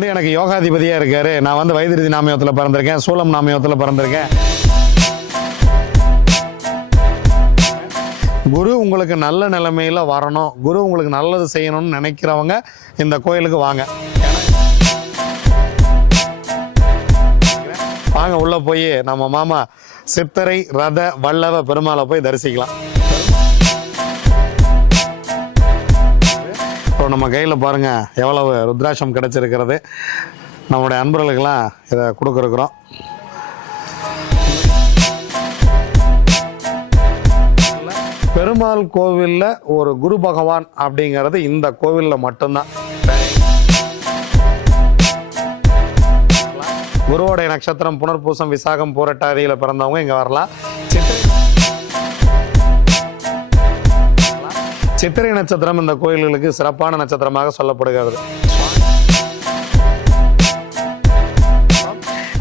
வந்து எனக்கு யோகாதிபதியா இருக்காரு. நான் வந்து வைத்திருதி நாமயத்தில் பிறந்திருக்கேன். சூலம் நாமயத்தில் பிறந்திருக்கேன். குரு உங்களுக்கு நல்ல நிலைமையில வரணும். குரு உங்களுக்கு நல்லது செய்யணும்னு நினைக்கிறவங்க இந்த கோயிலுக்கு வாங்க. வாங்க உள்ள போய் நம்ம மாமா சித்தரை ரத வல்லவ பெருமாளை போய் தரிசிக்கலாம். நம்ம கையில் பாருங்கள் எவ்வளவு ருத்ராட்சம் கிடைச்சிருக்கிறது. நம்முடைய அன்பர்களுக்கெல்லாம் இதை கொடுக்குறோம். பெருமாள் கோவிலில் ஒரு குரு பகவான் அப்படிங்கிறது இந்த கோவிலில் மட்டும்தான். குருவோடைய நட்சத்திரம் புனர்பூசம் விசாகம் பூரட்டாதியில பிறந்தவங்க இங்கே வரலாம். சித்திரை நட்சத்திரம் இந்த கோயில்களுக்கு சிறப்பான நட்சத்திரமாக சொல்லப்படுகிறது.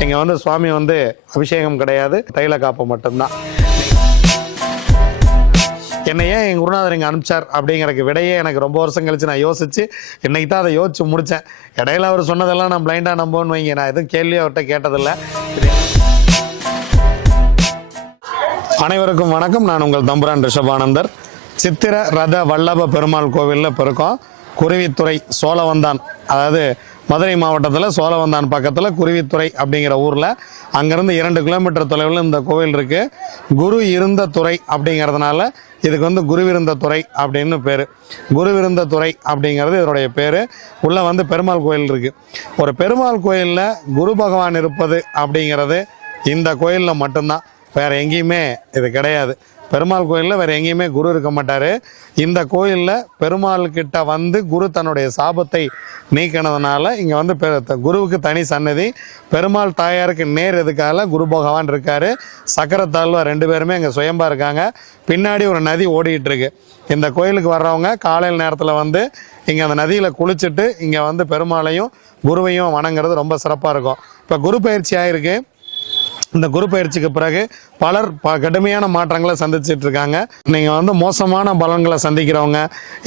இங்க வந்து சுவாமி வந்து அபிஷேகம் கிடையாது தைல காப்பு மட்டும்தான். என்னை ஏன் என் குருநாதர் இங்கே அனுப்பிச்சார் அப்படிங்கிறக்கு விடையே எனக்கு ரொம்ப வருஷம் கழிச்சு நான் யோசிச்சு இன்னைக்கு தான் அதை யோசிச்சு முடித்தேன் இடையில அவர் சொன்னதெல்லாம் நான் பிளைண்டாக நம்புவேன்னு வைங்க நான் எதுவும் கேள்வியும் அவர்கிட்ட கேட்டதில்லை. அனைவருக்கும் வணக்கம் நான் உங்கள் தம்புரான் ரிஷபானந்தர். சித்திர ரத வல்லப பெருமாள் கோவிலில் பிறக்கோம் குருவித்துறை சோழவந்தான். அதாவது மதுரை மாவட்டத்தில் சோழவந்தான் பக்கத்தில் குருவித்துறை அப்படிங்கிற ஊரில் அங்கேருந்து இரண்டு கிலோமீட்டர் தொலைவில் இந்த கோவில் இருக்குது குரு இருந்த துறை அப்படிங்கிறதுனால இதுக்கு வந்து குருவிருந்த துறை அப்படின்னு பேர். குருவிருந்த துறை அப்படிங்கிறது இதனுடைய பேர். உள்ளே வந்து பெருமாள் கோயில் இருக்குது ஒரு பெருமாள் கோயிலில் குரு பகவான் இருப்பது அப்படிங்கிறது இந்த கோயிலில் மட்டும்தான். வேறு எங்கேயுமே இது கிடையாது. பெருமாள் கோயிலில் வேறு எங்கேயுமே குரு இருக்க மாட்டார். இந்த கோயிலில் பெருமாள் கிட்ட வந்து குரு தன்னுடைய சாபத்தை நீக்கினதுனால இங்கே வந்து பெ- த- குருவுக்கு தனி சன்னதி பெருமாள் தாயாருக்கு நேர் எதுக்கால குரு பகவான் இருக்கார். சக்கரத்தாழ்வா ரெண்டு பேருமே இங்கே சுயம்பா இருக்காங்க. பின்னாடி ஒரு நதி ஓடிக்கிட்டு இருக்கு இந்த கோயிலுக்கு வர்றவங்க காலையில் நேரத்தில் வந்து இங்கே அந்த நதியில் குளிச்சுட்டு இங்கே வந்து பெருமாளையும் குருவையும் வணங்குறது ரொம்ப சிறப்பாக இருக்கும். இப்போ குரு பயிற்சி ஆகிருக்கு இந்த குரு பயிற்சிக்கு பிறகு பலர் ப கடுமையான மாற்றங்களை சந்திச்சுட்டு இருக்காங்க. நீங்கள் வந்து மோசமான பலன்களை சந்திக்கிறவங்க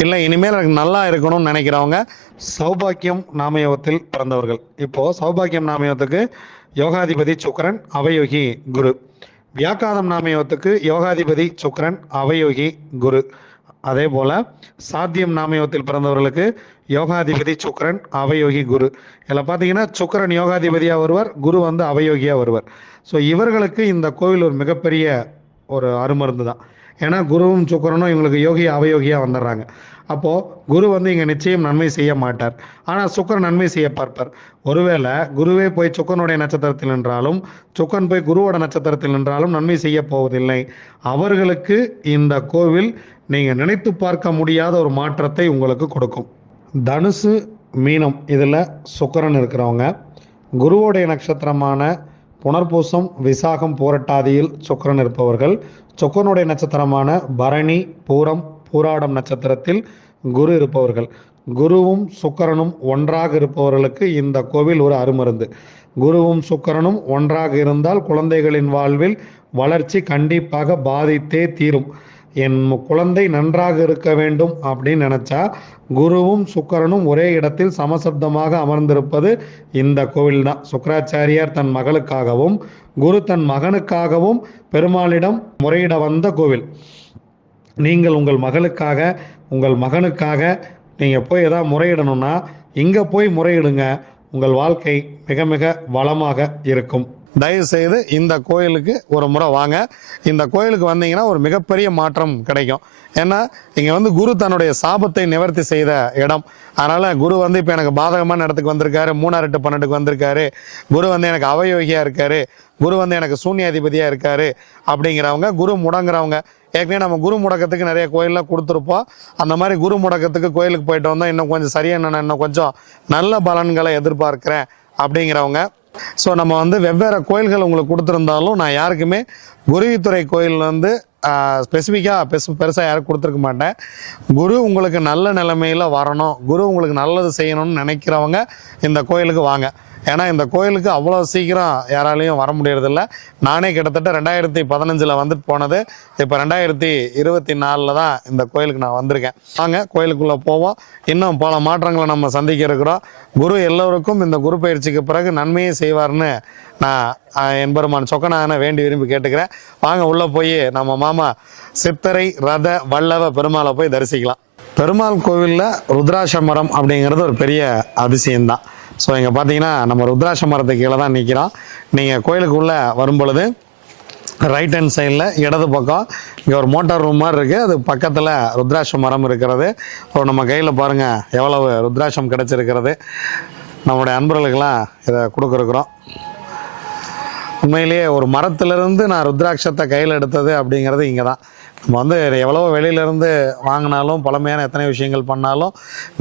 இல்லை இனிமேல் எனக்கு நல்லா இருக்கணும்னு நினைக்கிறவங்க சௌபாக்கியம் நாமயோகத்தில் பிறந்தவர்கள். இப்போது சௌபாக்கியம் நாமயோகத்துக்கு யோகாதிபதி சுக்கரன் அவயோகி குரு. வியாக்காதம் நாமயோகத்துக்கு யோகாதிபதி சுக்கரன் அவயோகி குரு. அதே போல சாத்தியம் நாமயோகத்தில் பிறந்தவர்களுக்கு யோகாதிபதி சுக்கரன் அவயோகி குரு. இதில் பார்த்தீங்கன்னா சுக்கரன் யோகாதிபதியாக வருவார் குரு வந்து அவயோகியாக வருவார். ஸோ இவர்களுக்கு இந்த கோவில் ஒரு மிகப்பெரிய ஒரு அருமருந்து தான். ஏன்னா குருவும் சுக்கரனும் இவங்களுக்கு யோகி அவயோகியாக வந்துடுறாங்க. அப்போது குரு வந்து இங்கே நிச்சயம் நன்மை செய்ய மாட்டார். ஆனால் சுக்கரன் நன்மை செய்ய பார்ப்பார். ஒருவேளை குருவே போய் சுக்கரனுடைய நட்சத்திரத்தில் நின்றாலும் சுக்கரன் போய் குருவோட நட்சத்திரத்தில் நின்றாலும் நன்மை செய்ய போவதில்லை. அவர்களுக்கு இந்த கோவில் நீங்கள் நினைத்து பார்க்க முடியாத ஒரு மாற்றத்தை உங்களுக்கு கொடுக்கும். தனுசு மீனம் இதில் சுக்கரன் இருக்கிறவங்க. குருவோடைய நட்சத்திரமான புனர்பூசம் விசாகம் போரட்டாதியில் சுக்கரன் இருப்பவர்கள். சுக்கரனுடைய நட்சத்திரமான பரணி பூரம் பூராடம் நட்சத்திரத்தில் குரு இருப்பவர்கள். குருவும் சுக்கரனும் ஒன்றாக இருப்பவர்களுக்கு இந்த கோவில் ஒரு அருமருந்து. குருவும் சுக்கரனும் ஒன்றாக இருந்தால் குழந்தைகளின் வாழ்வில் வளர்ச்சி கண்டிப்பாக பாதித்தே தீரும். என் குழந்தை நன்றாக இருக்க வேண்டும் அப்படின்னு நினச்சா குருவும் சுக்கரனும் ஒரே இடத்தில் சமசப்தமாக அமர்ந்திருப்பது இந்த கோவில் தான் சுக்கராச்சாரியார் தன் மகளுக்காகவும் குரு தன் மகனுக்காகவும் பெருமாளிடம் முறையிட வந்த கோவில். நீங்கள் உங்கள் மகளுக்காக உங்கள் மகனுக்காக நீங்கள் போய் எதாவது முறையிடணும்னா இங்கே போய் முறையிடுங்க. உங்கள் வாழ்க்கை மிக மிக வளமாக இருக்கும். தயவு செய்து இந்த கோயிலுக்கு ஒரு முறை வாங்க. இந்த கோயிலுக்கு வந்தீங்கன்னா ஒரு மிகப்பெரிய மாற்றம் கிடைக்கும். ஏன்னா இங்கே வந்து குரு தன்னுடைய சாபத்தை நிவர்த்தி செய்த இடம். அதனால் குரு வந்து இப்போ எனக்கு பாதகமான இடத்துக்கு வந்திருக்காரு மூணாறு எட்டு பன்னெண்டுக்கு வந்திருக்காரு. குரு வந்து எனக்கு அவயோகியாக இருக்காரு. குரு வந்து எனக்கு சூன்யாதிபதியாக இருக்காரு அப்படிங்கிறவங்க குரு முடங்குறவங்க. ஏற்கனவே நம்ம குரு முடக்கத்துக்கு நிறைய கோயிலில் கொடுத்துருப்போம். அந்த மாதிரி குரு முடக்கத்துக்கு கோயிலுக்கு போயிட்டு வந்தால் இன்னும் கொஞ்சம் சரியான நான் இன்னும் கொஞ்சம் நல்ல பலன்களை எதிர்பார்க்குறேன் அப்படிங்கிறவங்க ஸோ நம்ம வந்து வெவ்வேறு கோயில்கள் உங்களுக்கு கொடுத்துருந்தாலும் நான் யாருக்குமே குருவித்துறை கோயில் வந்து ஸ்பெசிஃபிக்காக பெருசு பெருசாக யாரும் கொடுத்துருக்க மாட்டேன். குரு உங்களுக்கு நல்ல நிலைமையில் வரணும். குரு உங்களுக்கு நல்லது செய்யணும்னு நினைக்கிறவங்க இந்த கோயிலுக்கு வாங்க. ஏன்னா இந்த கோயிலுக்கு அவ்வளோ சீக்கிரம் யாராலையும் வர முடியறதில்ல. நானே கிட்டத்தட்ட ரெண்டாயிரத்தி பதினஞ்சில் வந்துட்டு போனது. இப்போ ரெண்டாயிரத்தி இருபத்தி நாலில் தான் இந்த கோயிலுக்கு நான் வந்திருக்கேன். வாங்க கோயிலுக்குள்ளே போவோம். இன்னும் பல மாற்றங்களை நம்ம சந்திக்க இருக்கிறோம். குரு எல்லோருக்கும் இந்த குரு பயிற்சிக்கு பிறகு நன்மையை செய்வார்னு நான் என்பெருமான் என் பெருமான் வேண்டி விரும்பி கேட்டுக்கிறேன். வாங்க உள்ளே போய் நம்ம மாமா சித்தரை ரத வல்லவ பெருமாளை போய் தரிசிக்கலாம். பெருமாள் கோவிலில் ருத்ராட்ச மரம் அப்படிங்கிறது ஒரு பெரிய அதிசயம்தான். ஸோ இங்கே பார்த்தீங்கன்னா நம்ம ருத்ராட்ச மரத்துக்கு கீழே தான் நிற்கிறோம் நீங்கள் கோயிலுக்குள்ளே வரும்பொழுது ரைட் ஹேண்ட் சைடில் இடது பக்கம் இங்கே ஒரு மோட்டார் ரூம் மாதிரி இருக்குது அது பக்கத்தில் ருத்ராட்ச மரம் இருக்கிறது. ஸோ நம்ம கையில் பாருங்கள் எவ்வளவு ருத்ராட்சம் கிடச்சிருக்கிறது. நம்முடைய அன்பர்களுக்கெல்லாம் இதை கொடுக்குறோம். உண்மையிலேயே ஒரு மரத்திலிருந்து நான் ருத்ராட்சத்தை கையில் எடுத்தது அப்படிங்கிறது இங்கே தான் நம்ம வந்து எவ்வளோ வெளியிலேருந்து வாங்கினாலும் பழமையான எத்தனை விஷயங்கள் பண்ணாலும்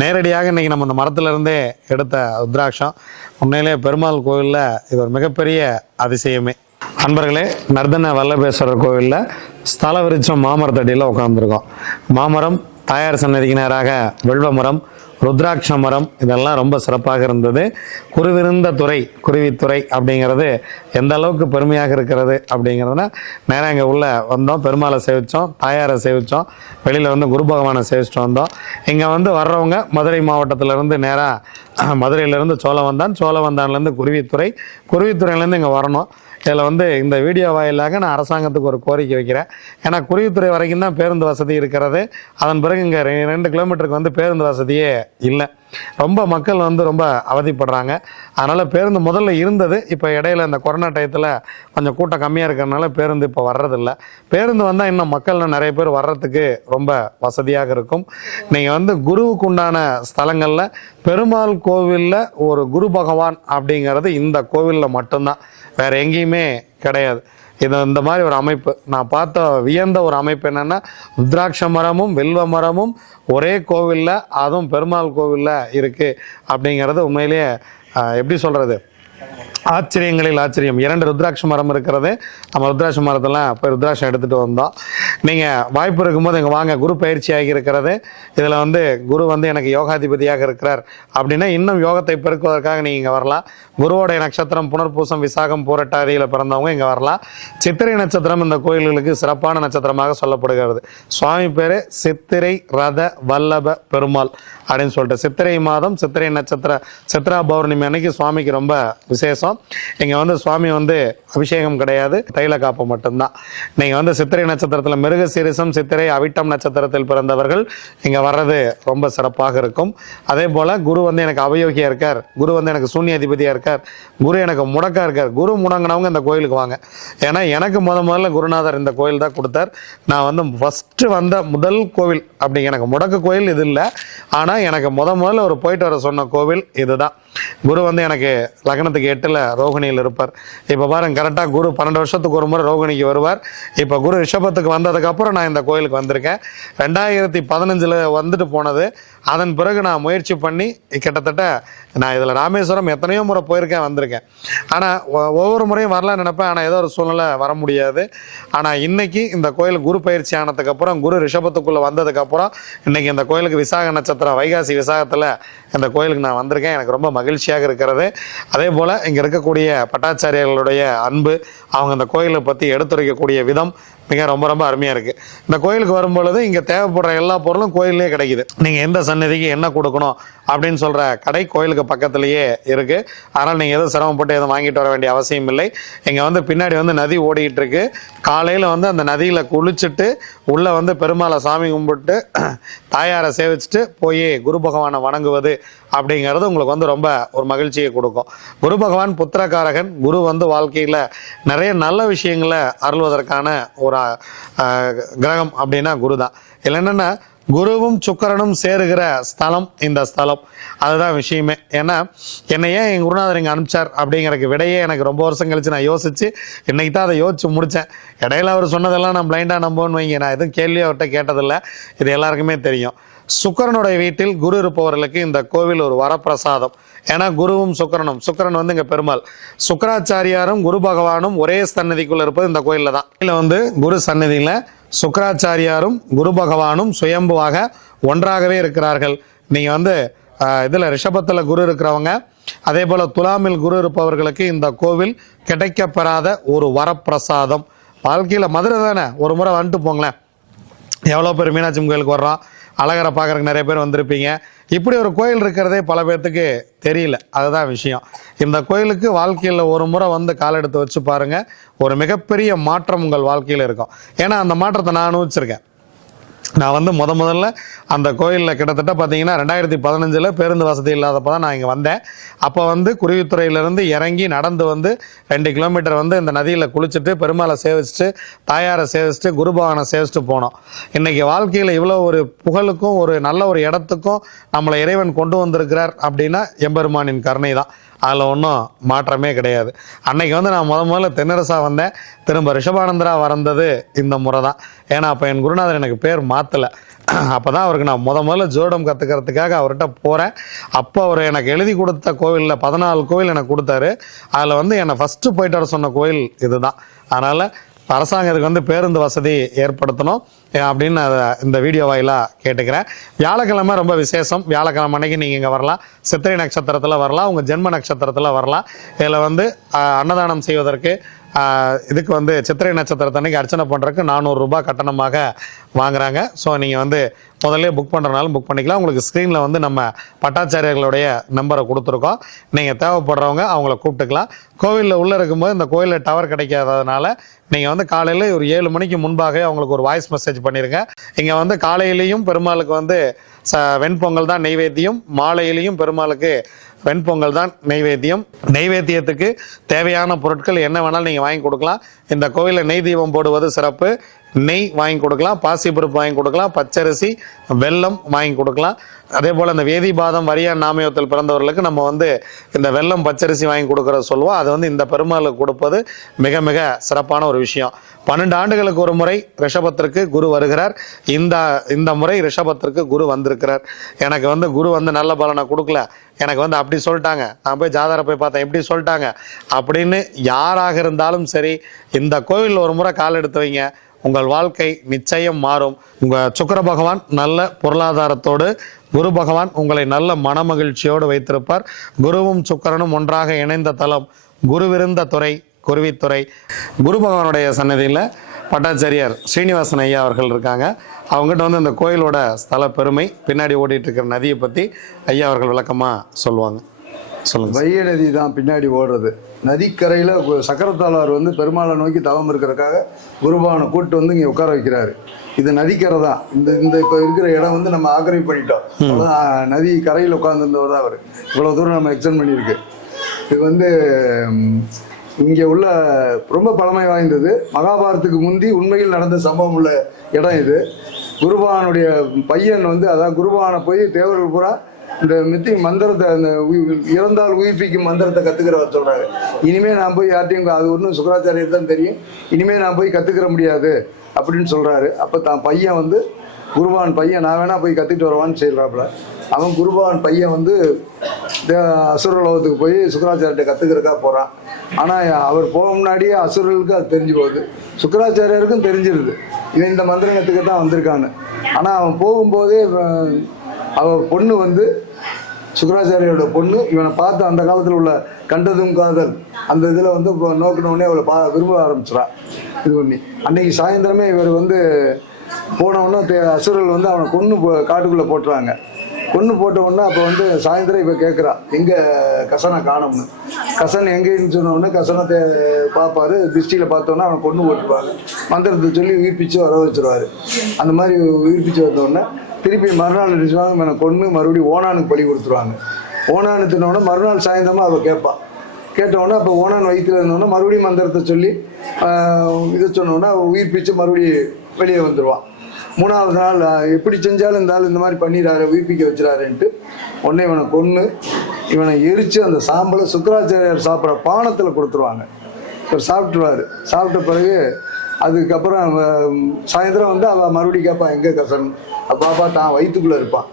நேரடியாக இன்றைக்கி நம்ம இந்த மரத்துலேருந்தே எடுத்த ருத்ராட்சம். உண்மையிலேயே பெருமாள் கோவிலில் இது ஒரு மிகப்பெரிய அதிசயமே. அன்பர்களே நர்தன வல்லபேஸ்வரர் கோவிலில் ஸ்தல விருட்சம் மாமரத்தடியில் உட்காந்துருக்கோம் மாமரம் தாயார் சன்னதிக்கு நேராக ருத்ராட்ச மரம் இதெல்லாம் ரொம்ப சிறப்பாக இருந்தது. குருவிருந்த துறை குருவித்துறை அப்படிங்கிறது எந்த அளவுக்கு பெருமையாக இருக்கிறது அப்படிங்கிறதுனா நேராக இங்கே உள்ளே வந்தோம் பெருமாளை சேவித்தோம் தாயாரை சேவிச்சோம் வெளியில் வந்து குரு பகவானை சேவிச்சிட்டு வந்தோம். இங்கே வந்து வர்றவங்க மதுரை மாவட்டத்திலேருந்து நேராக மதுரையிலேருந்து சோழவந்தான் சோழவந்தான்லேருந்து குருவித்துறை குருவித்துறையிலேருந்து இங்கே வரணும். இதில் வந்து இந்த வீடியோ வாயிலாக நான் அரசாங்கத்துக்கு ஒரு கோரிக்கை வைக்கிறேன். ஏன்னா குருவித்துறை வரைக்கும் தான் பேருந்து வசதி இருக்கிறது. அதன் பிறகு இங்கே ரெண்டு கிலோமீட்டருக்கு வந்து பேருந்து வசதியே இல்லை. ரொம்ப மக்கள் வந்து ரொம்ப அவதிப்படுறாங்க. அதனால் பேருந்து முதல்ல இருந்தது. இப்போ இடையில இந்த கொரோனா டயத்தில் கொஞ்சம் கூட்டம் கம்மியாக இருக்கிறதுனால பேருந்து இப்போ வர்றதில்ல. பேருந்து வந்தால் இன்னும் மக்கள் நிறைய பேர் வர்றதுக்கு ரொம்ப வசதியாக இருக்கும். நீங்கள் வந்து குருவுக்கு உண்டான ஸ்தலங்களில் பெருமாள் கோவிலில் ஒரு குரு பகவான் அப்படிங்கிறது இந்த கோவிலில் மட்டும்தான். வேற எங்கேயுமே கிடையாது. இது இந்த மாதிரி ஒரு அமைப்பு. நான் பார்த்த வியந்த ஒரு அமைப்பு என்னென்னா ருத்ராட்ச மரமும் வில்வ மரமும் ஒரே கோவிலில் அதுவும் பெருமாள் கோவிலில் இருக்குது அப்படிங்கிறது உண்மையிலேயே எப்படி சொல்கிறது ஆச்சரியங்களில் ஆச்சரியம். இரண்டு ருத்ராட்ச மரம் இருக்கிறது. நம்ம ருத்ராட்ச மரத்தெல்லாம் போய் ருத்ராட்சம் எடுத்துகிட்டு வந்தோம். நீங்கள் வாய்ப்பு இருக்கும்போது இங்கே வாங்க. குரு பயிற்சியாகி இருக்கிறது இதில் வந்து குரு வந்து எனக்கு யோகாதிபதியாக இருக்கிறார். அப்படின்னா இன்னும் யோகத்தை பெருக்குவதற்காக நீங்கள் இங்கே வரலாம். குருவோடைய நட்சத்திரம் புனர்பூசம் விசாகம் பூரட்டாதியில் பிறந்தவங்க இங்கே வரலாம். சித்திரை நட்சத்திரம் இந்த கோயில்களுக்கு சிறப்பான நட்சத்திரமாக சொல்லப்படுகிறது. சுவாமி பேர் சித்திரை ரத வல்லப பெருமாள். அப்படின்னு சொல்லிட்டு சித்திரை மாதம் சித்திரை நட்சத்திர சித்ரா பௌர்ணமி அன்னைக்கு சுவாமிக்கு ரொம்ப விசேஷம். இங்கே வந்து சுவாமி வந்து அபிஷேகம் கிடையாது தைல காப்பு மட்டும்தான். நீங்கள் வந்து சித்திரை நட்சத்திரத்தில் மிருக சீரிசம் சித்திரை அவிட்டம் நட்சத்திரத்தில் பிறந்தவர்கள் இங்கே வர்றது ரொம்ப சிறப்பாக இருக்கும். அதே போல் குரு வந்து எனக்கு அவயோகியாக இருக்கார் குரு வந்து எனக்கு சூன்ய அதிபதியாக இருக்கார் குரு எனக்கு முடக்கா இருக்கார். குரு முடங்கினவங்க இந்த கோயிலுக்கு வாங்க. ஏன்னா எனக்கு முத முதல்ல குருநாதர் இந்த கோயில் தான் கொடுத்தார். நான் வந்து ஃபஸ்ட்டு வந்த முதல் கோவில் அப்படி எனக்கு முடக்கு கோயில் இது இல்லை. ஆனால் எனக்கு முத முதல்ல ஒரு போயிட்டு வர சொன்ன கோவில் இதுதான். குரு வந்து எனக்கு லக்னத்துக்கு எட்டில் ரோகிணியில் இருப்பார். இப்போ பாருங்க கரெக்டாக குரு பன்னெண்டு வருஷத்துக்கு ஒரு முறை ரோகிணிக்கு வருவார். இப்போ குரு ரிஷபத்துக்கு வந்ததுக்கப்புறம் நான் இந்த கோயிலுக்கு வந்திருக்கேன். ரெண்டாயிரத்தி பதினஞ்சில் வந்துட்டு போனது. அதன் பிறகு நான் முயற்சி பண்ணி கிட்டத்தட்ட நான் இதில் ராமேஸ்வரம் எத்தனையோ முறை போயிருக்கேன் வந்திருக்கேன். ஆனால் ஒவ்வொரு முறையும் வரலாம்னு நினைப்பேன். ஆனால் ஏதோ ஒரு சூழ்நிலை வர முடியாது. ஆனால் இன்றைக்கி இந்த கோயில் குரு பயிற்சி ஆனதுக்கப்புறம் குரு ரிஷபத்துக்குள்ளே வந்ததுக்கப்புறம் இன்னைக்கு இந்த கோயிலுக்கு விசாக நட்சத்திரம் வைகாசி விசாகத்தில் இந்த கோயிலுக்கு நான் வந்திருக்கேன். எனக்கு ரொம்ப மகிழ்ச்சியாக இருக்கிறது. அதே போல் இங்கே இருக்கக்கூடிய பட்டாச்சாரியர்களுடைய அன்பு அவங்க அந்த கோயிலை பற்றி எடுத்துரைக்கக்கூடிய விதம் மிக ரொம்ப ரொம்ப அருமையாக இருக்குது இந்த கோயிலுக்கு வரும்பொழுது இங்கே தேவைப்படுற எல்லா பொருளும் கோயிலே கிடைக்குது. நீங்கள் எந்த சன்னதிக்கு என்ன கொடுக்கணும் அப்படின்னு சொல்கிற கடை கோயிலுக்கு பக்கத்துலேயே இருக்குது அதனால் நீங்கள் எதுவும் சிரமப்பட்டு எதுவும் வாங்கிட்டு வர வேண்டிய அவசியம் இல்லை. இங்கே வந்து பின்னாடி வந்து நதி ஓடிக்கிட்டு இருக்கு காலையில் வந்து அந்த நதியில் குளிச்சுட்டு உள்ளே வந்து பெருமாளை சாமி கும்பிட்டு தாயாரை சேவிச்சுட்டு போய் குரு பகவானை வணங்குவது அப்படிங்கிறது உங்களுக்கு வந்து ரொம்ப ஒரு மகிழ்ச்சியை கொடுக்கும். குரு பகவான் புத்திரக்காரகன். குரு வந்து வாழ்க்கையில் நிறைய நல்ல விஷயங்களை அருள்வதற்கான ஒரு கிரகம் அப்படின்னா குரு தான் இல்லை என்னென்னா குருவும் சுக்கரனும் சேருகிற ஸ்தலம் இந்த ஸ்தலம். அதுதான் விஷயமே. ஏன்னா என்னை ஏன் என் குருநாதர் இங்கே அனுப்பிச்சார் அப்படிங்கிறக்கு விடையே எனக்கு ரொம்ப வருஷம் கழிச்சு நான் யோசிச்சு இன்னைக்கு தான் அதை யோசிச்சு முடித்தேன் இடையில அவர் சொன்னதெல்லாம் நான் பிளைண்டாக நம்புவேன்னு வைங்க. நான் எதுவும் கேள்வியும் அவர்கிட்ட கேட்டதில்லை. இது எல்லாருக்குமே தெரியும். சுக்கரனுடைய வீட்டில் குரு இருப்பவர்களுக்கு இந்த கோவில் ஒரு வரப்பிரசாதம். ஏன்னா குருவும் சுக்கரனும். சுக்கரன் வந்து இங்கே பெருமாள். சுக்கராச்சாரியாரும் குரு பகவானும் ஒரே சன்னதிக்குள்ள இருப்பது இந்த கோயிலில் தான். இதில் வந்து குரு சன்னதியில் சுக்கராச்சாரியாரும் குரு பகவானும் சுயம்புவாக ஒன்றாகவே இருக்கிறார்கள். நீங்கள் வந்து இதில் ரிஷபத்தில் குரு இருக்கிறவங்க அதே போல் துலாமில் குரு இருப்பவர்களுக்கு இந்த கோவில் கிடைக்கப்பெறாத ஒரு வரப்பிரசாதம். வாழ்க்கையில் மதுரை தானே? ஒரு முறை வந்துட்டு போங்களேன். எவ்வளோ பேர் மீனாட்சி கோயிலுக்கு வர்றோம். அழகரை பார்க்குறக்கு நிறைய பேர் வந்திருப்பீங்க. இப்படி ஒரு கோயில் இருக்கிறதே பல பேர்த்துக்கு தெரியல. அதுதான் விஷயம். இந்த கோயிலுக்கு வாழ்க்கையில் ஒரு முறை வந்து கால் எடுத்து வச்சு பாருங்கள் ஒரு மிகப்பெரிய மாற்றம் உங்கள் வாழ்க்கையில் இருக்கும். ஏன்னா அந்த மாற்றத்தை நான் அனுபவிச்சிருக்கேன். நான் வந்து முத முதல்ல அந்த கோயிலில் கிட்டத்தட்ட பார்த்தீங்கன்னா ரெண்டாயிரத்தி பதினஞ்சில் பேருந்து வசதி இல்லாதப்போ தான் நான் இங்கே வந்தேன். அப்போ வந்து குருவித்துறையிலேருந்து இறங்கி நடந்து வந்து ரெண்டு கிலோமீட்டர் வந்து இந்த நதியில் குளிச்சுட்டு பெருமாளை சேவிச்சுட்டு தாயாரை சேவிச்சுட்டு குருபவனை சேவிச்சுட்டு போனோம். இன்றைக்கி வாழ்க்கையில் இவ்வளோ ஒரு புகழுக்கும் ஒரு நல்ல ஒரு இடத்துக்கும் நம்மளை இறைவன் கொண்டு வந்திருக்கிறார் அப்படின்னா எம்பெருமானின் கருணை தான் அதில் ஒன்றும் மாற்றமே கிடையாது. அன்னைக்கு வந்து நான் முத முதல்ல தென்னரசா வந்தேன். திரும்ப ரிஷபானந்தரா வந்தது இந்த முறை தான் ஏன்னா அப்போ என் குருநாதர் எனக்கு பேர் மாற்றலை அப்போ தான் அவருக்கு நான் முத முதல்ல ஜோடம் கற்றுக்கிறதுக்காக அவர்கிட்ட போகிறேன் அப்போ அவர் எனக்கு எழுதி கொடுத்த கோவிலில் பதினாலு கோவில் எனக்கு கொடுத்தாரு. அதில் வந்து என்னை ஃபஸ்ட்டு போயிட்டு வர சொன்ன கோயில் இதுதான். அதனால் அரசாங்கத்துக்கு வந்து பேருந்து வசதி ஏற்படுத்தணும். அப்படின்னு நான் இந்த வீடியோ வாயிலாக கேட்டுக்கிறேன். வியாழக்கிழமை ரொம்ப விசேஷம். வியாழக்கிழமை அன்னைக்கு நீங்கள் இங்கே வரலாம். சித்திரை நட்சத்திரத்தில் வரலாம். உங்கள் ஜென்ம நட்சத்திரத்தில் வரலாம். இதில் வந்து அன்னதானம் செய்வதற்கு இதுக்கு வந்து சித்திரை நட்சத்திரத்தன்னைக்கு அர்ச்சனை பண்ணுறதுக்கு நானூறுரூபா கட்டணமாக வாங்குறாங்க. ஸோ நீங்கள் வந்து முதல்ல புக் பண்ணுறனாலும் புக் பண்ணிக்கலாம். உங்களுக்கு ஸ்க்ரீனில் வந்து நம்ம பட்டாச்சாரியர்களுடைய நம்பரை கொடுத்துருக்கோம். நீங்கள் தேவைப்படுறவங்க அவங்கள கூப்பிட்டுக்கலாம். கோவிலில் உள்ளே இருக்கும்போது இந்த கோயிலில் டவர் கிடைக்காததுனால நீங்கள் வந்து காலையில் ஒரு ஏழு மணிக்கு முன்பாகவே அவங்களுக்கு ஒரு வாய்ஸ் மெசேஜ் பண்ணிடுங்க இங்கே வந்து காலையிலையும் பெருமாளுக்கு வந்து ச வெண்பொங்கல் தான் நெய்வேத்தியம். மாலையிலையும் பெருமாளுக்கு வெண்பொங்கல் தான் நெய்வேத்தியம். நெய்வேத்தியத்துக்கு தேவையான பொருட்கள் என்ன வேணாலும் நீங்கள் வாங்கி கொடுக்கலாம். இந்த கோவிலில் நெய் தீபம் போடுவது சிறப்பு. நெய் வாங்கி கொடுக்கலாம் பாசிப்பருப்பு வாங்கி கொடுக்கலாம் பச்சரிசி வெல்லம் வாங்கி கொடுக்கலாம். அதே போல் இந்த வேதிபாதம் வரியான் நாமயத்தில் பிறந்தவர்களுக்கு நம்ம வந்து இந்த வெல்லம் பச்சரிசி வாங்கி கொடுக்குறத சொல்லுவோம். அது வந்து இந்த பெருமாளுக்கு கொடுப்பது மிக மிக சிறப்பான ஒரு விஷயம். பன்னெண்டு ஆண்டுகளுக்கு ஒரு முறை ரிஷபத்திற்கு குரு வருகிறார். இந்த இந்த முறை ரிஷபத்திற்கு குரு வந்திருக்கிறார். எனக்கு வந்து குரு வந்து நல்ல பலனை கொடுக்கல. எனக்கு வந்து அப்படி சொல்லிட்டாங்க. நான் போய் ஜாதகரை போய் பார்த்தேன். எப்படி சொல்லிட்டாங்க. அப்படின்னு யாராக இருந்தாலும் சரி இந்த கோவிலில் ஒரு முறை கால் எடுத்து வைங்க. உங்கள் வாழ்க்கை நிச்சயம் மாறும். உங்கள் சுக்கர பகவான் நல்ல பொருளாதாரத்தோடு குரு பகவான் உங்களை நல்ல மனமகிழ்ச்சியோடு வைத்திருப்பார். குருவும் சுக்கரனும் ஒன்றாக இணைந்த தலம் குருவிருந்த துறை குருவித்துறை. குரு பகவானுடைய சன்னதியில் பட்டாச்சாரியார் ஸ்ரீனிவாசன் ஐயா அவர்கள் இருக்காங்க. அவங்ககிட்ட வந்து இந்த கோயிலோட ஸ்தல பெருமை பின்னாடி ஓடிட்டு இருக்கிற நதியை பற்றி ஐயா அவர்கள் விளக்கமாக சொல்லுவாங்க. வைகை நதி தான் பின்னாடி ஓடுறது. நதிக்கரையில் சக்கரத்தாழ்வார் வந்து பெருமாளை நோக்கி தவம் இருக்கிறதுக்காக குருபவனை கூட்டு வந்து இங்கே உட்கார வைக்கிறாரு. இது நதிக்கரை தான். இந்த இந்த இப்போ இருக்கிற இடம் வந்து நம்ம ஆக்கிரமிப்பு பண்ணிட்டோம். நதி கரையில் உட்காந்துருந்தவர் தான் அவர். இவ்வளோ தூரம் நம்ம எக்ஸ்டெண்ட் பண்ணியிருக்கு. இது வந்து இங்கே உள்ள ரொம்ப பழமை வாய்ந்தது. மகாபாரத்துக்கு முந்தி உண்மையில் நடந்த சம்பவம் உள்ள இடம் இது. குருபவானுடைய பையன் வந்து அதாவது குருபவானை போய் தேவர்கள் பூரா இந்த மித்தி மந்திரத்தை அந்த இறந்தால் உயிர்ப்பிக்கும் மந்திரத்தை கத்துக்கிறவர் சொல்றாரு. இனிமே நான் போய் யார்ட்டையும் அது ஒன்றும் சுக்கராச்சாரியர் தான் தெரியும். இனிமே நான் போய் கத்துக்கிற முடியாது அப்படின்னு சொல்றாரு. அப்ப தான் பையன் வந்து குருபான் பையன் நான் வேணா போய் கற்றுக்கிட்டு வரவான்னு சொல்றாப்புல. அவன் குருபான் பையன் வந்து தே- அசுரலோகத்துக்கு போய் சுக்கராச்சாரியர்கிட்ட கத்துக்கிறதுக்காக போறான். ஆனா அவர் போக முன்னாடியே அசுரர்களுக்கு அது தெரிஞ்சு போகுது. சுக்கராச்சாரியருக்கும் தெரிஞ்சிருது. இவன் இந்த மந்திரம் கற்றுக்க தான் வந்திருக்கான்னு. ஆனா அவன் போகும்போதே இவன் அவ பொண்ணு வந்து சுக்கராச்சாரியோட பொண்ணு இவனை பார்த்து அந்த காலத்தில் உள்ள கண்டதும் காதல். அந்த இதில் வந்து இப்போ நோக்கினோடனே அவளை பா விரும்ப ஆரம்பிச்சிடா இது பண்ணி. அன்னைக்கு சாயந்தரமே இவர் வந்து போனவுடனே தே அசுரர்கள் வந்து அவனை கொன்று காட்டுக்குள்ளே போட்டுறாங்க. கொன்று போட்டவுடனே அப்போ வந்து சாயந்தரம் இப்போ கேட்குறா எங்கே கசனை காணோம்னு? கசன் எங்கேன்னு சொன்னோடனே கசனை தே பார்ப்பாரு திருஷ்டியில் பார்த்தோன்னே அவனை கொன்று போட்டுருவாங்க மந்திரத்தை சொல்லி உயிர்ப்பிச்சு வர வச்சுருவாரு. அந்த மாதிரி உயிர்ப்பிச்சு வந்தோடனே திருப்பி மறுநாள் நினைச்சுவாங்க செய்வாங்க? இவனை மறுபடியும் ஓனானுக்கு பலி கொடுத்துருவாங்க. ஓனானு தின்னோடனே மறுநாள் சாயந்தரமாக அவள் கேட்பான் கேட்டவுடனே அப்போ ஓனான் வயிற்றில் இருந்தோடனே மறுபடியும் மந்திரத்தை சொல்லி இதை சொன்னோடனே உயிர் உயிர்ப்பிச்சு மறுபடியும் வெளியே வந்துடுவான் மூணாவது நாள் எப்படி செஞ்சாலும் இந்த ஆள் இந்த மாதிரி பண்ணிடுறாரு உயிர்ப்பிக்க வச்சுறாருன்ட்டு உடனே இவனை கொன்று இவனை எரித்து அந்த சாம்பலை சுக்கராச்சாரியார் சாப்பிட்ற பானத்தில் கொடுத்துருவாங்க. இவர் சாப்பிட்டுருவார். சாப்பிட்ட பிறகு அதுக்கப்புறம் சாயந்தரம் வந்து அவள் மறுபடியும் கேட்பான் எங்கே கசன்? அப்போ பாப்பா தான் வயிற்றுக்குள்ளே இருப்பான்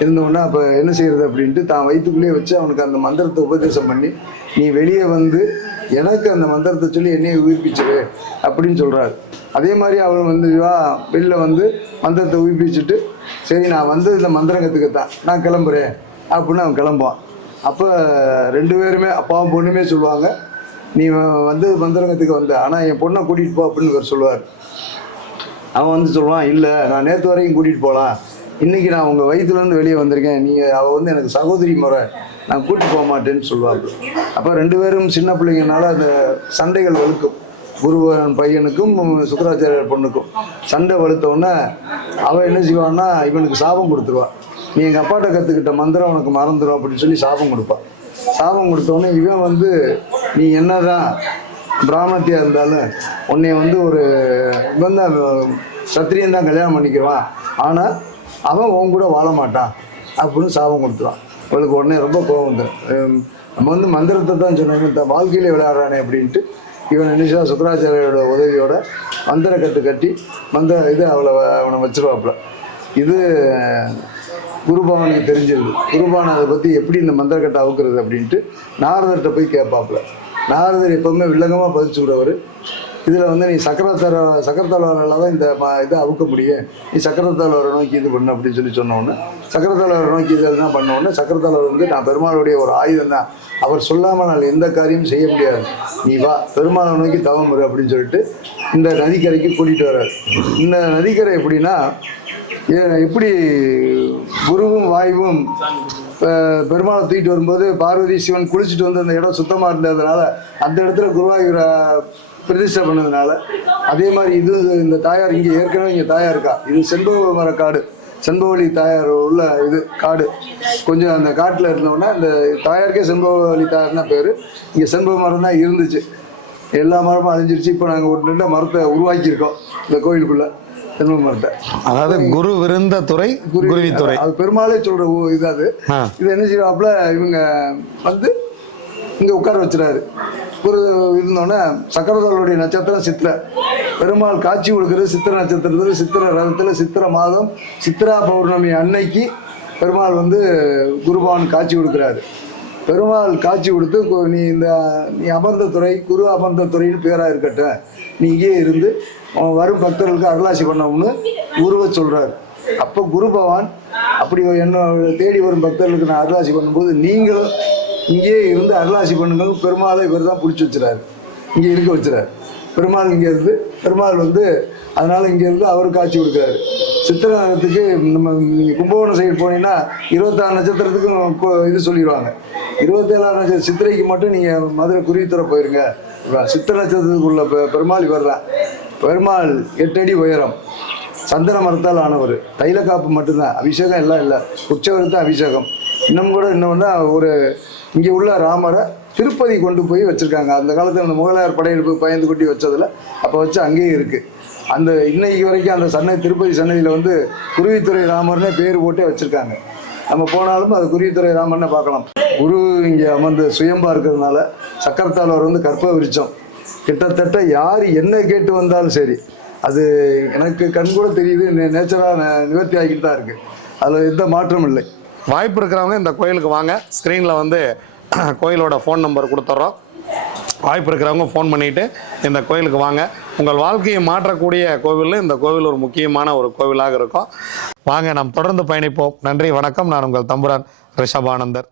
இருந்தவுடனே அப்போ என்ன செய்யறது அப்படின்ட்டு தான் வயிற்றுக்குள்ளேயே வச்சு அவனுக்கு அந்த மந்திரத்தை உபதேசம் பண்ணி நீ வெளியே வந்து எனக்கு அந்த மந்திரத்தை சொல்லி என்னையை உயிர்ப்பிச்சிரு அப்படின்னு சொல்கிறாரு அதே மாதிரி அவன் வந்து வா வெளியில் வந்து மந்திரத்தை உயிர்ப்பிச்சுட்டு சரி நான் வந்து இந்த மந்திரம் கற்றுக்கத்தான் நான் கிளம்புறேன். அப்படின்னு அவன் கிளம்புவான். அப்போ ரெண்டு பேருமே அப்பாவும் பொண்ணுமே சொல்லுவாங்க நீ வந்து மந்திரங்கத்துக்கு வந்த. ஆனால் என் பொண்ணை கூட்டிகிட்டு போ அப்படின்னு இவர் சொல்லுவார். அவன் வந்து சொல்லுவான் இல்லை நான் நேற்று வரைக்கும் கூட்டிகிட்டு போகலாம் இன்னைக்கு நான் உங்கள் வயிற்றுலேருந்து வெளியே வந்திருக்கேன். நீங்கள் அவள் வந்து எனக்கு சகோதரி முறை. நான் கூட்டிகிட்டு போக மாட்டேன்னு சொல்லுவாங்க அப்போ ரெண்டு பேரும் சின்ன பிள்ளைங்கனால அந்த சண்டைகள் வலுக்கும். குருவன் பையனுக்கும் சுக்கராச்சாரியர் பொண்ணுக்கும். சண்டை வலுத்த அவள் என்ன செய்வான்னா இவனுக்கு சாபம் கொடுத்துருவான் நீ எங்கள் அப்பாட்ட கற்றுக்கிட்ட மந்திரம் உனக்கு மறந்துடும் அப்படின்னு சொல்லி சாபம் கொடுப்பான் சாபம் கொடுத்தோடனே இவன் வந்து நீ என்னதான் பிராமணத்தியா இருந்தாலும் உன்னைய வந்து ஒரு இவன் தான் சத்திரியன் தான் கல்யாணம் பண்ணிக்குவான் ஆனால் அவன் உன் கூட வாழ மாட்டான். அப்படின்னு சாபம் கொடுத்துருவான். அவளுக்கு உடனே ரொம்ப கோபம் வந்துடும் நம்ம வந்து மந்திரத்தை தான் சொன்னோம் இந்த வாழ்க்கையில விளையாடுறானே அப்படின்ட்டு இவன் நினைச்சா சுக்கராச்சாரியோட உதவியோட மந்திர கட்டு கட்டி மந்திர இது அவளை அவனை வச்சிருவாப்புல. இது குருபவனுக்கு தெரிஞ்சிருது குருபான் அதை பற்றி எப்படி இந்த மந்திரக்கட்டை அவுக்கிறது அப்படின்ட்டு நாரதர்கிட்ட போய் கேட்பாப்புல நாரதர் எப்போவுமே வில்லங்கமாக பதிச்சு விடுறவர் இதில் வந்து நீ சக்கரத்தர சக்கரத்தாழ்வாரால் தான் இந்த ம- இதை அவுக்க முடியும். நீ சக்கரத்தாழ்வாரை நோக்கி இது பண்ணு அப்படின்னு சொல்லி சொன்ன உடனே சக்கரத்தாழ்வாரை நோக்கி இது என்ன பண்ண உடனே வந்து நான் பெருமாளுடைய ஒரு ஆயுதம் தான். அவர் சொல்லாமல் நான் எந்த காரியமும் செய்ய முடியாது. நீ வா பெருமாளை நோக்கி தவம் வரு அப்படின்னு சொல்லிட்டு இந்த நதிக்கரைக்கு கூட்டிகிட்டு வர்றார். இந்த நதிக்கரை எப்படின்னா எப்படி குருவும் வாயுவும் பெருமாளை தூக்கிட்டு வரும்போது பார்வதி சிவன் குளிச்சுட்டு வந்து அந்த இடம் சுத்தமாக இருந்ததுனால அந்த இடத்துல குருவாயூரை பிரதிஷ்டை பண்ணதுனால அதே மாதிரி இது இந்த தாயார் இங்கே ஏற்கனவே இங்கே தாயார் இருக்கா இது செண்பக மர காடு. செண்பகவழி தாயார் உள்ள இது காடு. கொஞ்சம் அந்த காட்டில் இருந்தோடனே அந்த தாயாருக்கே செண்பகவழி தாயார்னா பேர். இங்கே செண்பக மரம் தான் இருந்துச்சு. எல்லா மரமும் அழிஞ்சிருச்சு. இப்போ நாங்கள் ஒரு ரெண்டு மரத்தை உருவாக்கியிருக்கோம் இந்த கோயிலுக்குள்ளே. செண்பக மரத்தை அதாவது குரு விருந்த துறை குருவித்துறை அது பெருமாளே சொல்ற இது அது இது என்ன செய்வாப்புல இவங்க வந்து இங்க உட்கார வச்சுறாரு. ஒரு இருந்தோடனே சக்கரதாளுடைய நட்சத்திரம் சித்திரை. பெருமாள் காட்சி கொடுக்கறது சித்திர நட்சத்திரத்தில் சித்திர ரதத்தில் சித்திர மாதம் சித்ரா பௌர்ணமி அன்னைக்கு பெருமாள் வந்து குருபவன் காட்சி கொடுக்குறாரு. பெருமாள் காட்சி கொடுத்து நீ இந்த நீ அமர்ந்த துறை குரு அமர்ந்த துறைன்னு பேராக இருக்கட்டும். நீ இங்கேயே இருந்து வரும் பக்தர்களுக்கு அருளாசி பண்ணணும்னு குருவை சொல்கிறார் அப்போ குரு பகவான் அப்படி என்ன தேடி வரும் பக்தர்களுக்கு நான் அருளாசி பண்ணும்போது நீங்களும் இங்கேயே இருந்து அருளாசி பண்ணுங்கள் பெருமாளை இவர் தான் பிடிச்சி வச்சுறாரு. இங்கே இருக்க வச்சுறாரு. பெருமாள் இங்கே இருந்து பெருமாள் வந்து அதனால் இங்கே இருந்து அவர் காட்சி கொடுக்குறாரு. சித்திரத்துக்கு நம்ம நீங்கள் கும்பகோணம் சைடு போனீங்கன்னா இருபத்தாறு நட்சத்திரத்துக்கும் இது சொல்லிடுவாங்க. இருபத்தேழாம் நட்சத்திரம் சித்திரைக்கு மட்டும் நீங்கள் மதுரை குருவித்துறை போயிருங்க. சித்திர நட்சத்திரத்துக்குள்ள பெருமாள் இவர் தான் பெருமாள் எட்டடி உயரம். சந்தன மரத்தால் ஆனவர். தைல காப்பு மட்டும்தான். அபிஷேகம் எல்லாம் இல்லை. உற்சவருக்கு தான் அபிஷேகம். இன்னும் கூட இன்னொன்னா ஒரு இங்கே உள்ள ராமரை திருப்பதி கொண்டு போய் வச்சுருக்காங்க. அந்த காலத்தில் அந்த முகலாயர் படையெடுப்பு பயந்து குட்டி வச்சதில் அப்போ வச்சு அங்கேயே இருக்குது அந்த இன்னைக்கு வரைக்கும் அந்த சன்னை திருப்பதி சன்னதியில் வந்து குருவித்துறை ராமர்னே பேர் போட்டே வச்சுருக்காங்க. நம்ம போனாலும் அது குருவித்துறை ராமர்னே பார்க்கலாம். குரு இங்கே அமர்ந்து சுயம்பாக இருக்கிறதுனால சக்கரத்தாழ்வார் வந்து கற்ப விரிச்சம் கிட்டத்தட்ட யார் என்ன கேட்டு வந்தாலும் சரி. அது எனக்கு கண் கூட தெரியுது நேச்சராக நிவர்த்தி ஆகிட்டு தான் இருக்குது அதில் எந்த மாற்றமும் இல்லை. வாய்ப்பு இருக்கிறவங்க இந்த கோயிலுக்கு வாங்க. ஸ்க்ரீனில் வந்து கோயிலோட ஃபோன் நம்பர் கொடுத்துட்றோம் வாய்ப்பு இருக்கிறவங்க ஃபோன் பண்ணிவிட்டு இந்த கோயிலுக்கு வாங்க. உங்கள் வாழ்க்கையை மாற்றக்கூடிய கோவிலில் இந்த கோவில் ஒரு முக்கியமான ஒரு கோவிலாக இருக்கும். வாங்க நாம் தொடர்ந்து பயணிப்போம். நன்றி வணக்கம். நான் உங்கள் தம்புரான் ரிஷபானந்தர்.